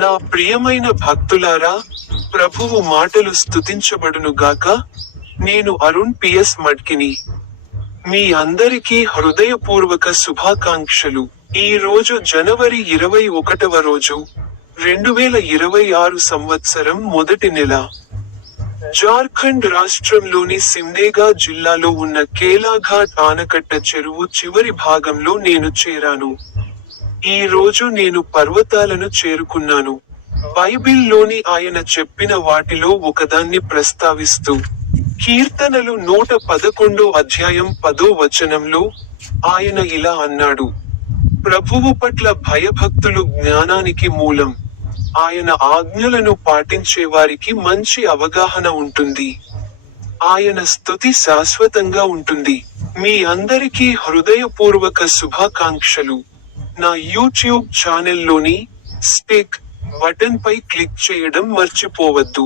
నా ప్రియమైన భక్తులారా ప్రభువు మాటలు స్థుతించబడును గాక నేను అరుణ్ పిఎస్ మడ్కిని. మీ అందరికీ హృదయపూర్వక శుభాకాంక్షలు. ఈ రోజు జనవరి ఇరవై ఒకటవ రోజు రెండు వేల ఇరవై ఆరు సంవత్సరం మొదటి నెల. జార్ఖండ్ రాష్ట్రంలోని సిందేగా జిల్లాలో ఉన్న కేలాఘాట్ ఆనకట్ట చెరువు చివరి భాగంలో నేను చేరాను. ఈ రోజు నేను పర్వతాలను చేరుకున్నాను. బైబిల్లోని ఆయన చెప్పిన వాటిలో ఒకదాన్ని ప్రస్తావిస్తూ కీర్తనలు నూట పదకొండో అధ్యాయం పదో వచనంలో ఆయన ఇలా అన్నాడు. ప్రభువు పట్ల భయభక్తులు జ్ఞానానికి మూలం. ఆయన ఆజ్ఞలను పాటించే వారికి మంచి అవగాహన ఉంటుంది. ఆయన స్థుతి శాశ్వతంగా ఉంటుంది. మీ అందరికీ హృదయపూర్వక శుభాకాంక్షలు. నా యూట్యూబ్ ఛానల్లోని స్టిక్ బటన్పై క్లిక్ చేయడం మర్చిపోవద్దు.